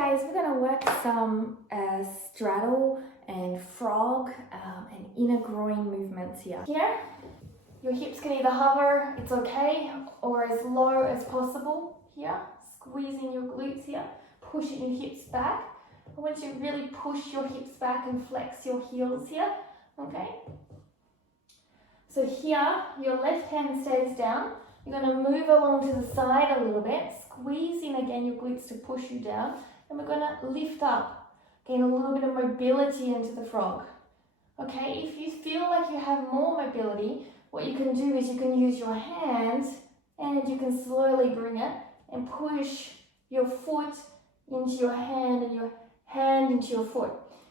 guys, we're going to work some straddle and frog and inner groin movements here. Here, your hips can either hover, it's okay, or as low as possible here. Squeezing your glutes here, pushing your hips back. I want you to really push your hips back and flex your heels here, okay? So here, your left hand stays down. You're going to move along to the side a little bit, squeezing again your glutes to push you down, and we're going to lift up, gain a little bit of mobility into the frog. Okay, if you feel like you have more mobility, what you can do is you can use your hands and you can slowly bring it and push your foot into your hand and your hand into your foot.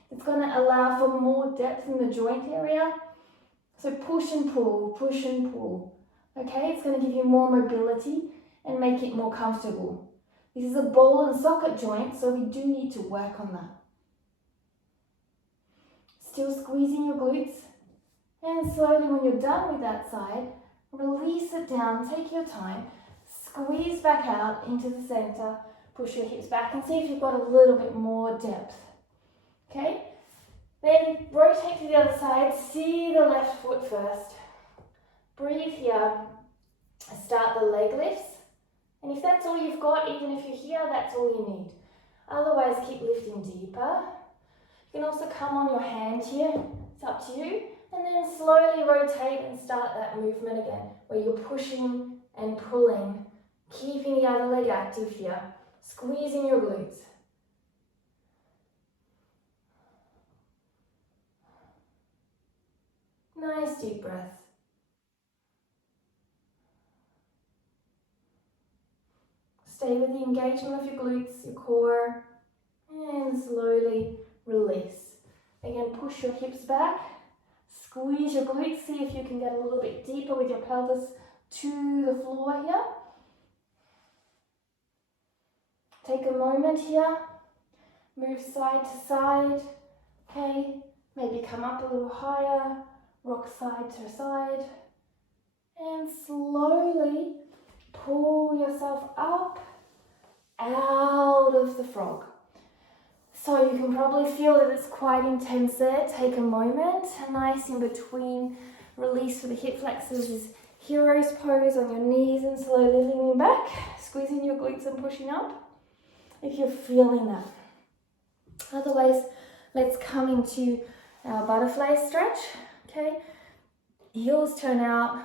It's going to allow for more depth in the joint area. So push and pull, push and pull. Okay, it's going to give you more mobility and make it more comfortable. This is a ball and socket joint, so we do need to work on that. Still squeezing your glutes. And slowly, when you're done with that side, release it down, take your time, squeeze back out into the center, push your hips back and see if you've got a little bit more depth. Okay? Then rotate to the other side, see the left foot first. Breathe here, start the leg lifts. And if that's all you've got, even if you're here, that's all you need. Otherwise, keep lifting deeper. You can also come on your hand here, it's up to you. And then slowly rotate and start that movement again, where you're pushing and pulling, keeping the other leg active here, squeezing your glutes. Nice deep breath. Stay with the engagement of your glutes, your core, and slowly release. Again, push your hips back, squeeze your glutes, see if you can get a little bit deeper with your pelvis to the floor here. Take a moment here, move side to side, okay, maybe come up a little higher, rock side to side, and slowly pull yourself up out of the frog. So you can probably feel that it's quite intense there. Take a moment, a nice in between release for the hip flexors is hero's pose on your knees and slowly leaning back, squeezing your glutes and pushing up if you're feeling that. Otherwise, let's come into our butterfly stretch, okay? Heels turn out,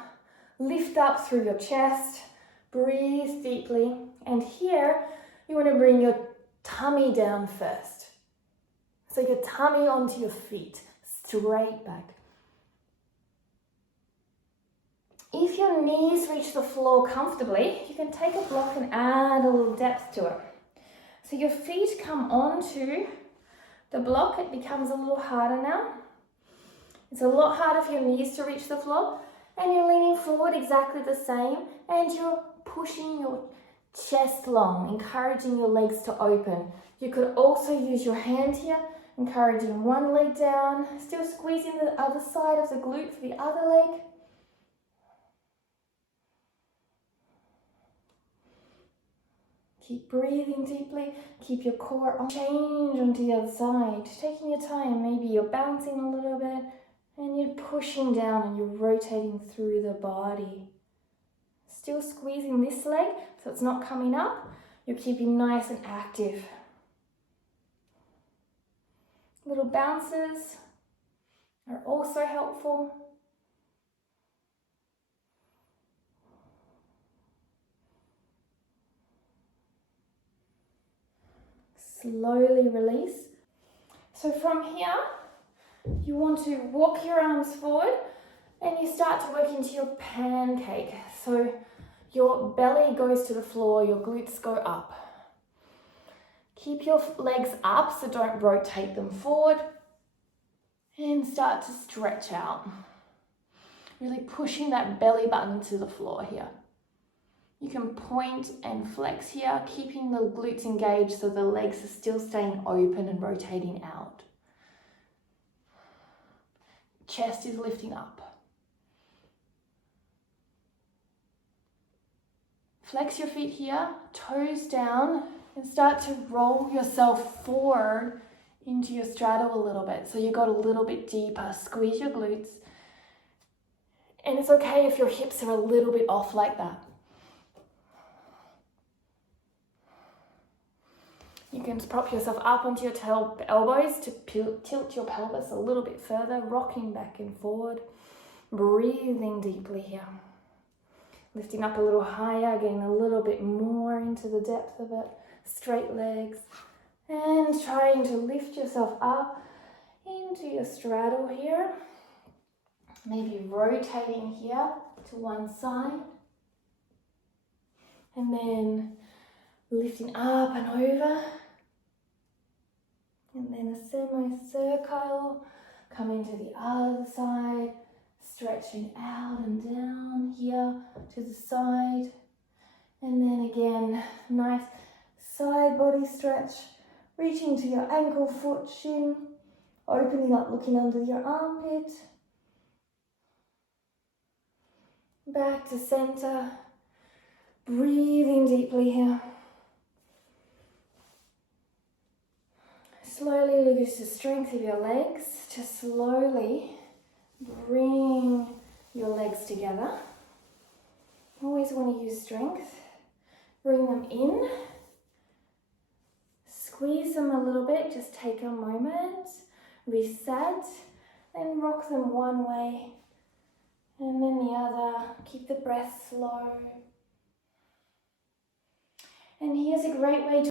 lift up through your chest, breathe deeply, and here you want to bring your tummy down first. So your tummy onto your feet, straight back. If your knees reach the floor comfortably, you can take a block and add a little depth to it. So your feet come onto the block, it becomes a little harder now. It's a lot harder for your knees to reach the floor, and you're leaning forward exactly the same, and you're pushing your chest long, encouraging your legs to open. You could also use your hand here, encouraging one leg down, still squeezing the other side of the glute for the other leg. Keep breathing deeply, keep your core on. Change onto the other side, taking your time. Maybe you're bouncing a little bit and you're pushing down and you're rotating through the body. Still squeezing this leg so it's not coming up. You're keeping nice and active. Little bounces are also helpful. Slowly release. So from here, you want to walk your arms forward and you start to work into your pancake. So your belly goes to the floor, your glutes go up. Keep your legs up, so don't rotate them forward. And start to stretch out. Really pushing that belly button to the floor here. You can point and flex here, keeping the glutes engaged so the legs are still staying open and rotating out. Chest is lifting up. Flex your feet here, toes down, And start to roll yourself forward into your straddle a little bit. So you got a little bit deeper. Squeeze your glutes. And it's okay if your hips are a little bit off like that. You can prop yourself up onto your elbows to tilt your pelvis a little bit further, rocking back and forward. Breathing deeply here. Lifting up a little higher, getting a little bit more into the depth of it. Straight legs. And trying to lift yourself up into your straddle here. Maybe rotating here to one side. And then lifting up and over. And then a semicircle. Coming to the other side. Stretching out and down here to the side. And then again, nice side body stretch. Reaching to your ankle, foot, shin. Opening up, looking under your armpit. Back to center. Breathing deeply here. Slowly use the strength of your legs to slowly bring your legs together. Always want to use strength. Bring them in. Squeeze them a little bit. Just take a moment. Reset. Then rock them one way and then the other. Keep the breath slow. And here's a great way to